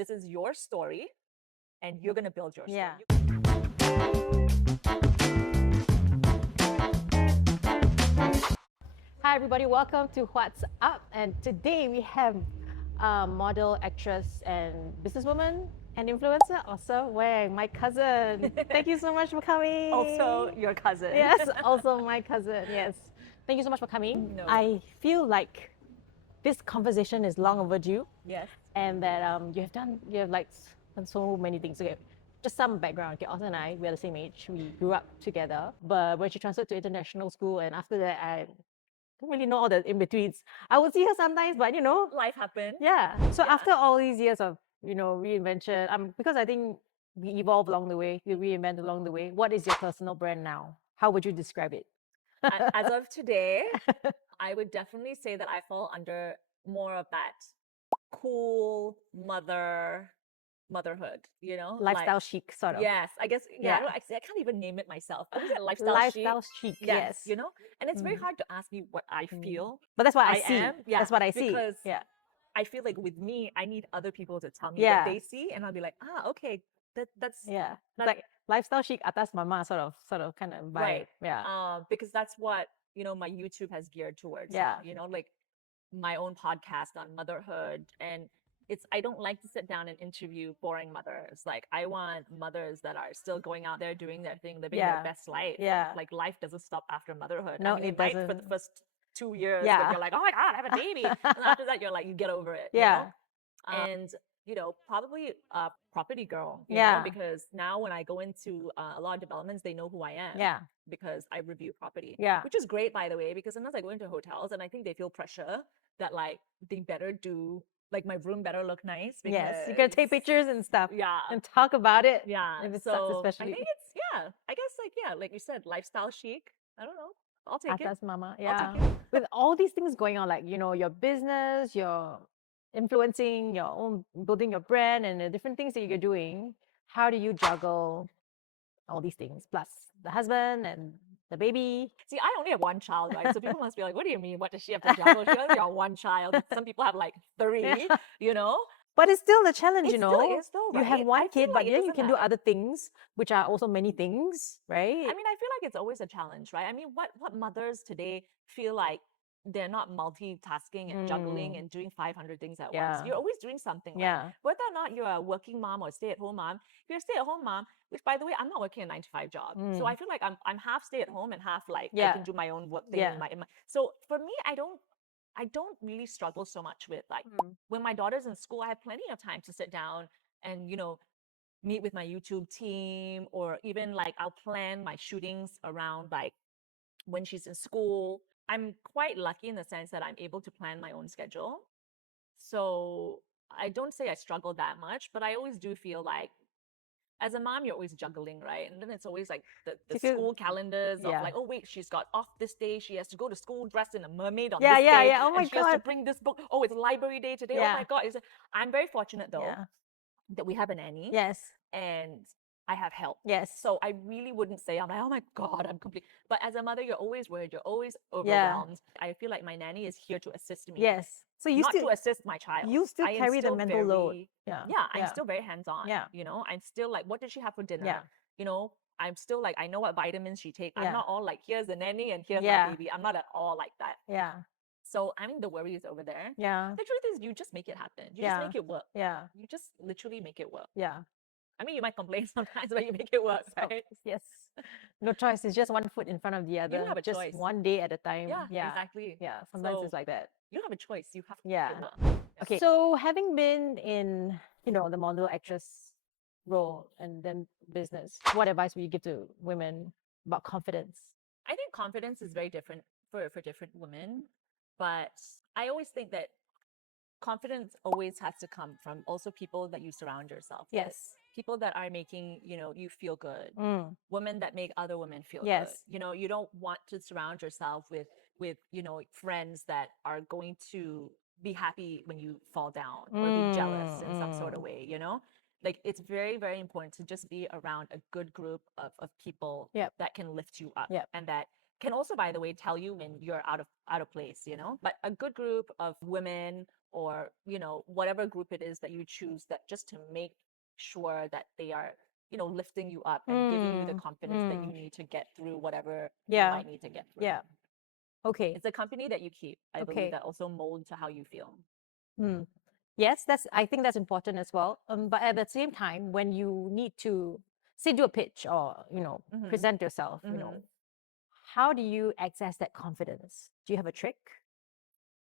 This is your story, and you're going to build your story. Yeah. Hi everybody, welcome to What's Up. And today we have model, actress, and businesswoman and influencer, Åse Wang, my cousin. Thank you so much for coming. Also, your cousin. Yes, also my cousin. Yes. Thank you so much for coming. No. I feel like this conversation is long overdue. Yes. And that you have done so many things. Okay, just some background. Okay, Åse and I, we are the same age. We grew up together. But when she transferred to international school, and after that, I don't really know all the in-betweens. I would see her sometimes, but Life happened. yeah. So after all these years of, reinvention, because I think we evolve along the way, we reinvent along the way. What is your personal brand now? How would you describe it? As of today, I would definitely say that I fall under more of that cool motherhood, Lifestyle chic, sort of. Yes, I guess. Yeah, Yeah. I can't even name it myself. I would say lifestyle chic. Chic, Yes, yes. and it's very hard to ask me what I feel. But that's what I I see. am. Yeah, That's what I see. because Yeah. I feel like with me, I need other people to tell me Yeah. what they see, and I'll be like, okay, that's Yeah. not- Like lifestyle chic atas mama sort of kind of vibe. right. Yeah. Because that's what my YouTube has geared towards. Yeah. now, like my own podcast on motherhood, and I don't like to sit down and interview boring mothers. Like I want mothers that are still going out there doing their thing, living Yeah. their best life. Yeah. Like life doesn't stop after motherhood. No, I mean, it it might for the doesn't. first 2 years Yeah. when you're like, oh my God, I have a baby. And after that, you're like, you get over it. Yeah. And probably a property girl. Yeah. Because now when I go into a lot of developments, they know who I am. Yeah. Because I review property. Yeah. Which is great, by the way, because sometimes I go into hotels and I think they feel pressure that like they better do, like my room better look nice. Because, Yes. You gotta take pictures and stuff. Yeah. And talk about it. Yeah. If it So sucks, especially. I think it's, I guess like you said, lifestyle chic. I don't know. I'll take it. Atas mama. I'll Yeah. take it. With all these things going on, like, your business, your influencing, your own building your brand and the different things that you're doing, how do you juggle all these things? Plus the husband and the baby. See, I only have one child, right? So people must be like, what do you mean? What does she have to juggle? She only got one child. Some people have like 3, But it's still the challenge, It's still, You have right? one I kid, feel but like it then you doesn't can do matter. other things, which are also many things, right? I mean, I feel like it's always a challenge, right? I mean, what mothers today feel like they're not multitasking and juggling and doing 500 things at Yeah. once. You're always doing something. Right? Yeah. Whether or not you're a working mom or a stay-at-home mom, if you're a stay-at-home mom, which by the way, I'm not working a 9-to-5 job. So I feel like I'm half stay-at-home and half like I Yeah. can do my own work thing. Yeah. In my, so for me, I don't really struggle so much with like when my daughter's in school, I have plenty of time to sit down and meet with my YouTube team, or even like I'll plan my shootings around like when she's in school. I'm quite lucky in the sense that I'm able to plan my own schedule. So I don't say I struggle that much, but I always do feel like as a mom, you're always juggling, right? And then it's always like the you feel- school calendars of Yeah. like, oh wait, she's got off this day. She has to go to school dressed in a mermaid on Yeah, this yeah, day. yeah. Oh my and she has to God. bring this book. Oh, it's library day today. Yeah. Oh my God. I'm very fortunate though Yeah. that we have a nanny. Yes. And I have help. Yes. So I really wouldn't say I'm like, oh my God, I'm complete. But as a mother, you're always worried. You're always overwhelmed. I feel like my nanny is here to assist me. Yes. So you not still to assist my child. you still I am carry the still mental load. very- Yeah. Yeah, I'm still very hands-on. Yeah. I'm still like, what did she have for dinner? Yeah. I'm still like, I know what vitamins she takes. Yeah. I'm not all like, here's the nanny and here's Yeah. my baby. I'm not at all like that. Yeah. So I mean, the worry is over there. Yeah. The truth is, you just make it happen. You Yeah. just make it work. Yeah. You just literally make it work. Yeah. I mean, you might complain sometimes, but you make it work, right? Yes. No choice. It's just one foot in front of the other. don't have a just choice. one day at a time. Yeah, Yeah. exactly. Yeah. Sometimes So- it's like that. You don't have a choice. You have to Yeah. make it work. Okay. So having been in, the model actress role and then business, what advice would you give to women about confidence? I think confidence is very different for different women, but I always think that confidence always has to come from also people that you surround yourself with. Yes. People that are making, you feel good. Mm. Women that make other women feel Yes. good. You don't want to surround yourself with friends that are going to be happy when you fall down or be jealous in some sort of way, Like it's very, very important to just be around a good group of people Yep. that can lift you up Yep. and that can also, by the way, tell you when you're out of place, you know. But a good group of women, or whatever group it is that you choose, that just to make sure that they are lifting you up and giving you the confidence that you need to get through whatever you Yeah. might need to get through. Yeah. Okay. It's a company that you keep, I believe, Okay. that also molds to how you feel. Yes, I think that's important as well. But at the same time, when you need to say do a pitch or present yourself, how do you access that confidence? Do you have a trick,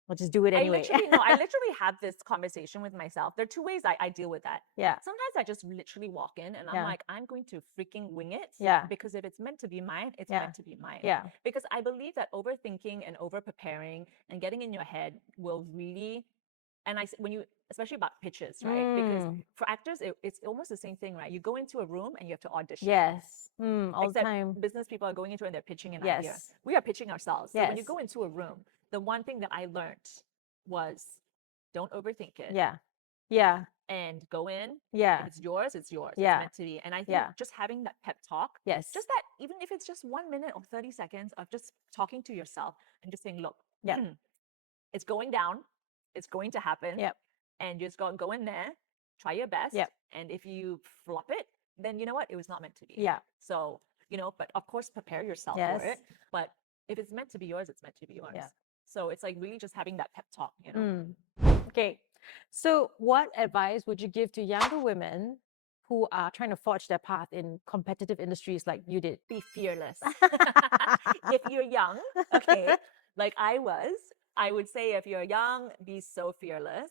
or just do it anyway? I literally have this conversation with myself. There are two ways I deal with that. Yeah. Sometimes I just literally walk in and I'm Yeah. like, I'm going to freaking wing it. Yeah. Because if it's meant to be mine, it's Yeah. meant to be mine. Yeah. Because I believe that overthinking and over preparing and getting in your head will really, and when you, especially about pitches, right? Because for actors, it's almost the same thing, right? You go into a room and you have to audition. Yes. All the Except time. business people are going into it and they're pitching an idea. Yes. We are pitching ourselves. So when you Yes. go into a room, the one thing that I learned was don't overthink it. Yeah. Yeah. And go in. Yeah. If it's yours, it's yours. Yeah. It's meant to be. And I think just having that pep talk, Yes. just that, even if it's just 1 minute or 30 seconds of just talking to yourself and just saying, look, it's going down. It's going to happen. Yep. And you just go in there, try your best. Yep. And if you flop it, then you know what? It was not meant to be. Yeah. So, but of course, prepare yourself for it. But if it's meant to be yours, it's meant to be yours. Yeah. So it's like really just having that pep talk, Okay. So what advice would you give to younger women who are trying to forge their path in competitive industries like you did? Be fearless. If you're young, okay, like I was, I would say if you're young, be so fearless.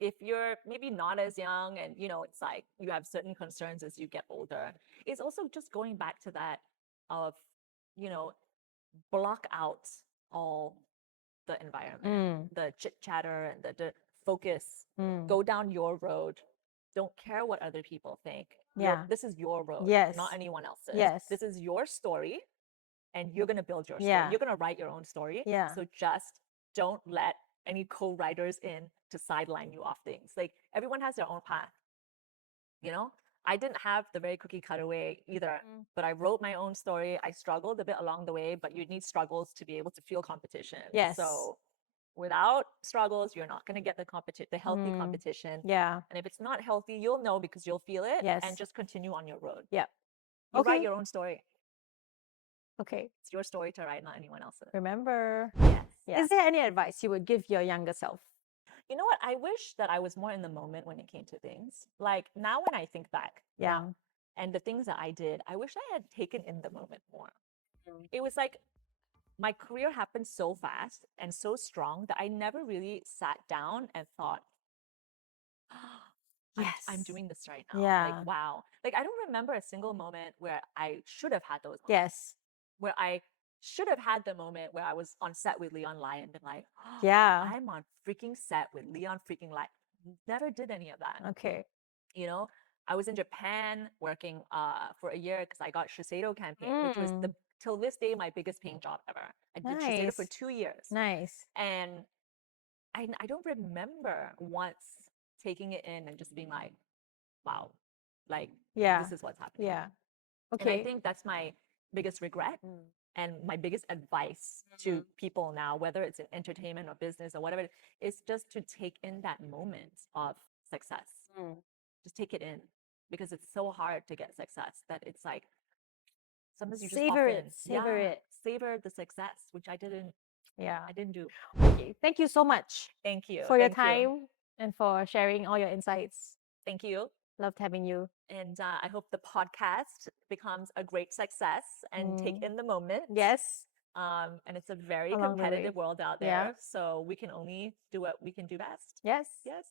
If you're maybe not as young and, it's like you have certain concerns as you get older, it's also just going back to that of, block out all the environment, the chit chatter and the focus, go down your road. Don't care what other people think. This is your road, not anyone else's. This is your story and you're going to build your story. You're going to write your own story. So just don't let any co-writers in to sideline you off things. Like everyone has their own path. I didn't have the very cookie cutter way either, but I wrote my own story. I struggled a bit along the way, but you need struggles to be able to feel competition. So without struggles, you're not going to get the healthy competition. Yeah. And if it's not healthy, you'll know because you'll feel it. And just continue on your road. Yeah. You write your own story. Okay. It's your story to write, not anyone else's. Remember. Yes. Is there any advice you would give your younger self? You know what? I wish that I was more in the moment when it came to things. Like now when I think back. And the things that I did, I wish I had taken in the moment more. It was like my career happened so fast and so strong that I never really sat down and thought, I'm doing this right now. Like, wow. Like, I don't remember a single moment where I should have had those moments. Where I should have had the moment where I was on set with Leon Lai and been like, I'm on freaking set with Leon freaking Lai. Never did any of that. Okay. I was in Japan working for a year because I got Shiseido campaign, which was till this day my biggest paying job ever. I did Shiseido for 2 years. Nice. And I don't remember once taking it in and just being like, wow, like this is what's happening. Okay. And I think that's my biggest regret and my biggest advice to people now, whether it's in entertainment or business or whatever, is just to take in that moment of success. Just take it in, because it's so hard to get success that it's like sometimes you just savor the success, which I didn't. I didn't do. Okay. Thank you so much. Thank you for your time and for sharing all your insights. Thank you. Loved having you. And I hope the podcast becomes a great success and take in the moment. Yes. And it's a very competitive world out there. So we can only do what we can do best. Yes. Yes.